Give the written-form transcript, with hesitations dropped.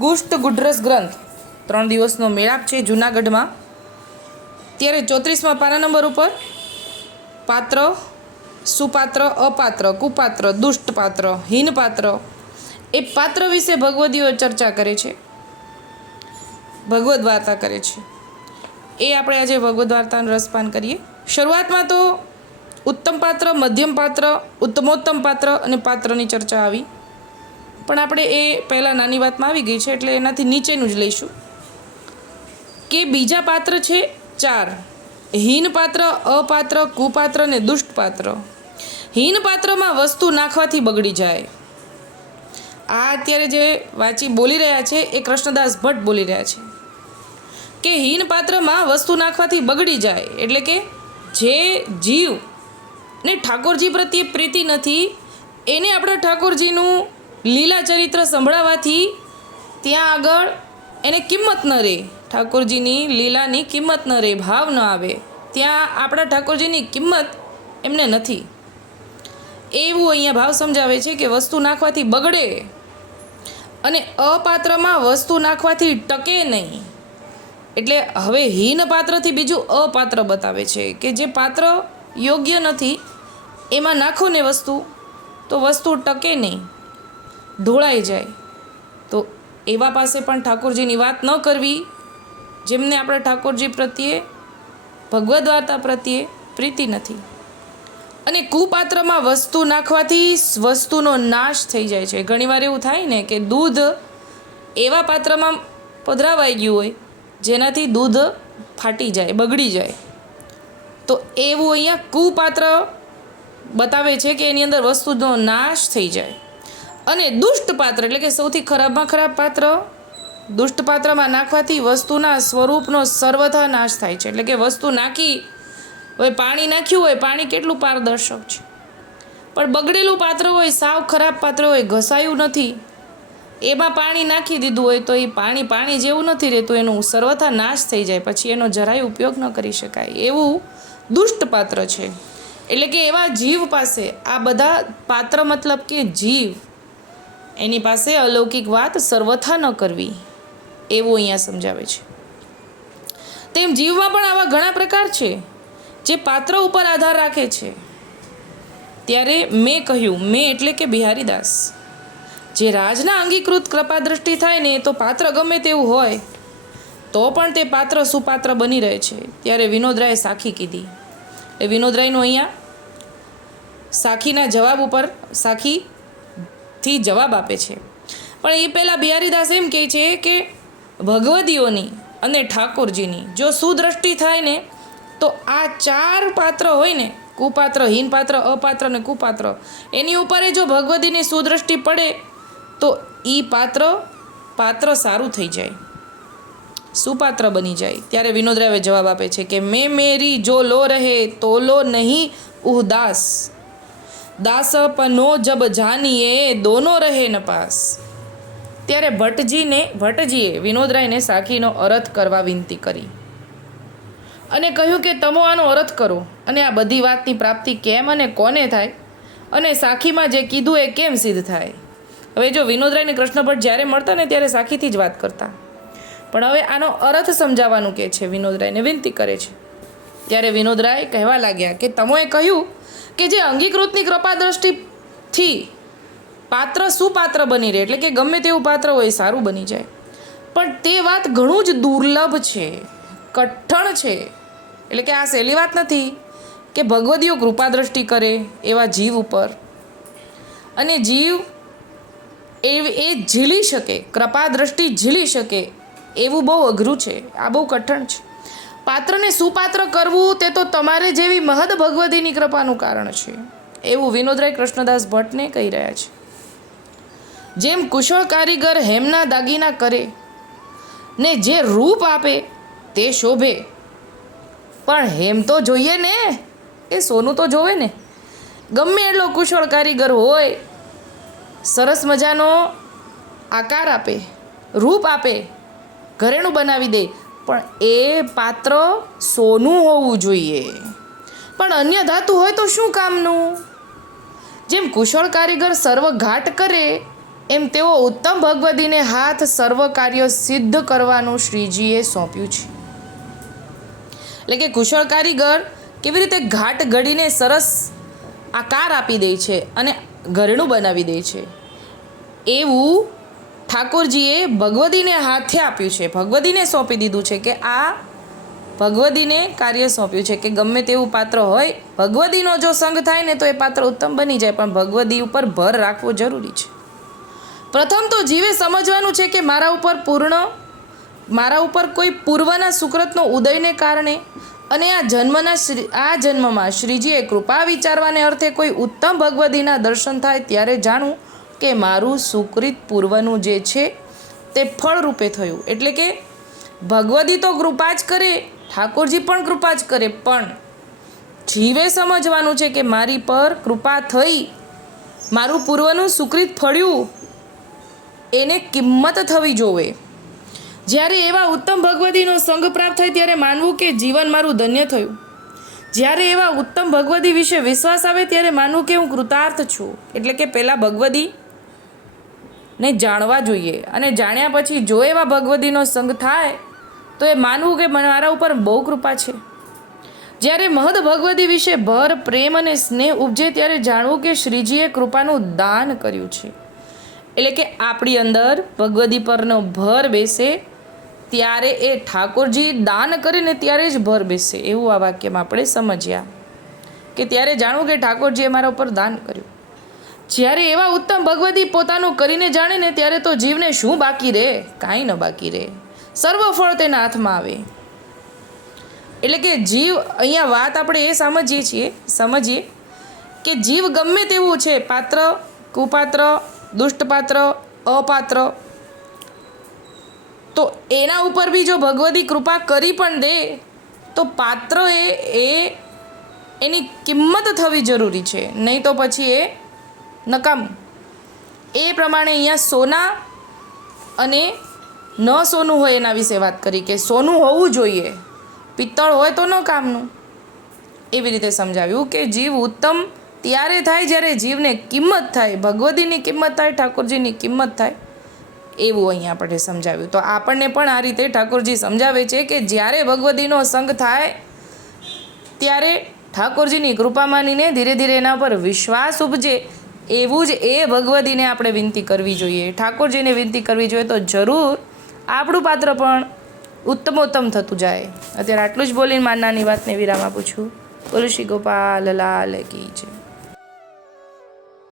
ગુષ્ટ ગુઢરસ ગ્રંથ 3 દિવસનો મેળાપ છે જૂનાગઢમાં. ત્યારે 34મા પાના નંબર ઉપર પાત્ર, સુપાત્ર, અપાત્ર, કુપાત્ર, દુષ્ટ પાત્ર, હીન પાત્ર એ પાત્ર વિશે ભગવદીઓ ચર્ચા કરે છે, ભગવદ્ વાર્તા કરે છે. એ આપણે આજે ભગવદ્ વાર્તાનું રસપાન કરીએ. શરૂઆતમાં તો ઉત્તમ પાત્ર, મધ્યમ પાત્ર, ઉત્તમોત્તમ પાત્ર અને પાત્રની ચર્ચા આવી. પણ આપણે એ પહેલાં નાની વાતમાં આવી ગઈ છે એટલે એનાથી નીચેનું જ લઈશું કે બીજા પાત્ર છે 4: હીન પાત્ર, અપાત્ર, કુપાત્ર અને દુષ્ટ પાત્ર. હીન પાત્રમાં વસ્તુ નાખવાથી બગડી જાય. આ અત્યારે જે વાંચી બોલી રહ્યા છે એ કૃષ્ણદાસ ભટ્ટ બોલી રહ્યા છે કે હીન પાત્રમાં વસ્તુ નાખવાથી બગડી જાય, એટલે કે જે જીવ ને ઠાકોરજી પ્રત્યે પ્રીતિ નથી એને આપણે ઠાકોરજીનું લીલા ચરિત્ર સંભળાવવાથી ત્યાં આગળ એને કિંમત ન રહે, ઠાકોરજીની લીલાની કિંમત ન રહે, ભાવ ન આવે, ત્યાં આપણા ઠાકોરજીની કિંમત એમને નથી. એવું અહીંયા ભાવ સમજાવે છે કે વસ્તુ નાખવાથી બગડે અને અપાત્રમાં વસ્તુ નાખવાથી ટકે નહીં. એટલે હવે હીન પાત્રથી બીજું અપાત્ર બતાવે છે કે જે પાત્ર યોગ્ય નથી એમાં નાખો ને વસ્તુ તો વસ્તુ ટકે નહીં, ઢોળાઈ જાય. તો એવા પાસે પણ ઠાકોરજીની વાત ન કરવી જેમને આપણા ઠાકોરજી પ્રત્યે, ભગવદ્ વાર્તા પ્રત્યે પ્રીતિ નથી. અને કુપાત્રમાં વસ્તુ નાખવાથી વસ્તુનો નાશ થઈ જાય છે. ઘણીવાર એવું થાય ને કે દૂધ એવા પાત્રમાં પધરાવાઈ ગયું હોય જેનાથી દૂધ ફાટી જાય, બગડી જાય. તો એવું અહીંયા કુપાત્ર બતાવે છે કે એની અંદર વસ્તુનો નાશ થઈ જાય. અને દુષ્ટ પાત્ર એટલે કે સૌથી ખરાબમાં ખરાબ પાત્ર, દુષ્ટ પાત્રમાં નાખવાથી વસ્તુના સ્વરૂપનો સર્વથા નાશ થાય છે. એટલે કે વસ્તુ નાખી હોય, પાણી નાખ્યું હોય, પાણી કેટલું પારદર્શક છે, પણ બગડેલું પાત્ર હોય, સાવ ખરાબ પાત્ર હોય, ઘસાયું નથી, એમાં પાણી નાખી દીધું હોય તો એ પાણી જેવું નથી રહેતું, એનું સર્વથા નાશ થઈ જાય, પછી એનો જરાય ઉપયોગ ન કરી શકાય. એવું દુષ્ટ પાત્ર છે. એટલે કે એવા જીવ પાસે આ બધા પાત્ર મતલબ કે જીવ, એની પાસે અલૌકિક વાત સર્વથા ન કરવી, એવું અહીંયા સમજાવે છે. તેમ જીવમાં પણ આવા ઘણા પ્રકાર છે જે પાત્ર ઉપર આધાર રાખે છે. ત્યારે મેં કહ્યું, મેં એટલે કે બિહારીદાસ, જે રાજના અંગીકૃત કૃપા દ્રષ્ટિ થાય ને તો પાત્ર ગમે તેવું હોય તો પણ તે પાત્ર સુપાત્ર બની રહે છે. ત્યારે વિનોદરાયે સાખી કીધી. એ વિનોદરાયનું અહીંયા સાખીના જવાબ ઉપર સાખીથી જવાબ આપે છે. પણ એ પહેલાં બિહારીદાસ એમ કહે છે કે ભગવદીઓની અને ઠાકોરજીની જો સુદ્રષ્ટિ થાય ને તો આ 4 પાત્ર હોય ને, કુપાત્ર, હીન પાત્ર, અપાત્ર અને કુપાત્ર, એની ઉપર જો ભગવદીની સુદ્રષ્ટિ પડે તો એ પાત્ર સારું થઈ જાય, સુપાત્ર બની જાય. ત્યારે વિનોદરાવે જવાબ આપે છે કે મેં મેરી જો લો રહે તો લો નહીં ઉહદાસ, દાસ પનો જબ જાનીએ દોનો રહે ન પાસ. ત્યારે ભટ્ટજીએ વિનોદરાયને સાખીનો અરથ કરવા વિનંતી કરી અને કહ્યું કે તમો આનો અરથ કરો અને આ બધી વાતની પ્રાપ્તિ કેમ અને કોને થાય અને સાખીમાં જે કીધું એ કેમ સિદ્ધ થાય. હવે જો વિનોદરાયને કૃષ્ણ ભટ્ટ જ્યારે મળતા ને ત્યારે સાખીથી જ વાત કરતા, પણ હવે આનો અર્થ સમજાવવાનું કે છે, વિનોદરાયને વિનંતી કરે છે. ત્યારે વિનોદરાય કહેવા લાગ્યા કે તમોએ કહ્યું કે જે અંગીકૃતની કૃપા દ્રષ્ટિથી પાત્ર સુપાત્ર બની રહે, એટલે કે ગમે તેવું પાત્ર હોય સારું બની જાય, પણ તે વાત ઘણું જ દુર્લભ છે, કઠણ છે. એટલે કે આ સહેલી વાત નથી કે ભગવદીઓ કૃપા દ્રષ્ટિ કરે એવા જીવ ઉપર અને જીવ એ ઝીલી શકે, કૃપા દ્રષ્ટિ ઝીલી શકે, એવું બહુ અઘરું છે, આ બહુ કઠણ છે. પાત્રને સુપાત્ર કરવું તે તો તમારે જેવી મહદ ભગવદીની કૃપાનું કારણ છે, એવું વિનોદરાય કૃષ્ણદાસ ભટ્ટને કહી રહ્યા છે. જેમ કુશળ કારીગર હેમના દાગીના કરે ને જે રૂપ આપે તે શોભે, પણ હેમ તો જોઈએ ને, એ સોનું તો જોવે ને. ગમે એટલો કુશળ કારીગર હોય, સરસ મજાનો આકાર આપે, રૂપ આપે, ઘરેણું બનાવી દે, પણ એ પાત્ર સોનું હોવું જોઈએ. પણ અન્ય ધાતુ હોય તો શું કામનું? જેમ કુશળ કારીગર સર્વ ઘાટ કરે એમ તેઓ ઉત્તમ ભગવદીને હાથ સર્વ કાર્ય સિદ્ધ કરવાનું શ્રીજીએ સોંપ્યું છે. એટલે કે કુશળ કારીગર કેવી રીતે ઘાટ ઘડીને સરસ આકાર આપી દે છે અને ઘરેણું બનાવી દે છે, એવું ઠાકોરજીએ ભગવદીને હાથે આપ્યું છે, ભગવદીને સોંપી દીધું છે કે આ ભગવદીને કાર્ય સોંપ્યું છે કે ગમે તેવું પાત્ર હોય, ભગવદીનો જો સંગ થાય ને તો એ પાત્ર ઉત્તમ બની જાય, પણ ભગવદી ઉપર ભર રાખવો જરૂરી છે. પ્રથમ તો જીવે સમજવાનું છે કે મારા ઉપર કોઈ પૂર્વના સુકૃતનો ઉદયને કારણે અને આ જન્મમાં શ્રીજીએ કૃપા વિચારવાને અર્થે કોઈ ઉત્તમ ભગવદીના દર્શન થાય ત્યારે જાણવું કે મારું સુકૃત પૂર્વનું જે છે તે ફળરૂપે થયું. એટલે કે ભગવદી તો કૃપા જ કરે, ઠાકોરજી પણ કૃપા જ કરે, પણ જીવે સમજવાનું છે કે મારી પર કૃપા થઈ, મારું પૂર્વનું સુકૃત ફળ્યું, એને કિંમત થવી જોવે. જ્યારે એવા ઉત્તમ ભગવદીનો સંગ પ્રાપ્ત થાય ત્યારે માનવું કે જીવન મારું ધન્ય થયું. જ્યારે એવા ઉત્તમ ભગવદી વિશે વિશ્વાસ આવે ત્યારે માનવું કે હું કૃતાર્થ છું. એટલે કે પહેલાં ભગવદીને જાણવા જોઈએ અને જાણ્યા પછી જો એવા ભગવદીનો સંગ થાય તો એ માનવું કે મારા ઉપર બહુ કૃપા છે. જ્યારે મહદ ભગવદી વિશે ભર પ્રેમ અને સ્નેહ ઉપજે ત્યારે જાણવું કે શ્રીજીએ કૃપાનું દાન કર્યું છે. એટલે કે આપણી અંદર ભગવદી પરનો ભર બેસે ત્યારે એ ઠાકોરજી દાન કરે ને ત્યારે જ ભર બેસે, એવું આ વાક્યમાં આપણે સમજ્યા કે ત્યારે જાણવું કે ઠાકોરજીએ મારા ઉપર દાન કર્યું. જ્યારે એવા ઉત્તમ ભગવદી પોતાનું કરીને જાણે ને ત્યારે તો જીવને શું બાકી રહે? કાંઈ ન બાકી રહે, સર્વ ફળ તેના હાથમાં આવે. એટલે કે જીવ, અહીંયા વાત આપણે એ સમજીએ કે જીવ ગમે તેવું છે, પાત્ર, કુપાત્ર, દુષ્ટપાત્ર, અપાત્ર, તો એના ઉપર બી જો ભગવદી કૃપા કરી પણ દે તો પાત્ર એની કિંમત થવી જરૂરી છે, નહીં તો પછી એ નકામ. એ પ્રમાણે અહીંયા સોના અને ન સોનું હોય એના વિશે વાત કરી કે સોનું હોવું જોઈએ, પિત્તળ હોય તો ન કામનું. એવી રીતે સમજાવ્યું કે જીવ ઉત્તમ ત્યારે થાય જ્યારે જીવને કિંમત થાય, ભગવદીની કિંમત થાય, ઠાકોરજીની કિંમત થાય, એવું અહીંયા આપણે સમજાવ્યું. તો આપણને પણ આ રીતે ઠાકોરજી સમજાવે છે કે જ્યારે ભગવદીનો સંગ થાય ત્યારે ઠાકોરજીની કૃપા માનીને ધીરે ધીરે એના પર વિશ્વાસ ઉપજે, એવું જ એ ભગવદીને આપણે વિનંતી કરવી જોઈએ, ઠાકોરજીને વિનંતી કરવી જોઈએ, તો જરૂર આપણું પાત્ર પણ ઉત્તમોત્તમ થતું જાય. અત્યારે આટલું જ બોલીને મારી નાની વાતને વિરામ આપું છું. બોલો શ્રી ગોપાલ લાલ કી જય.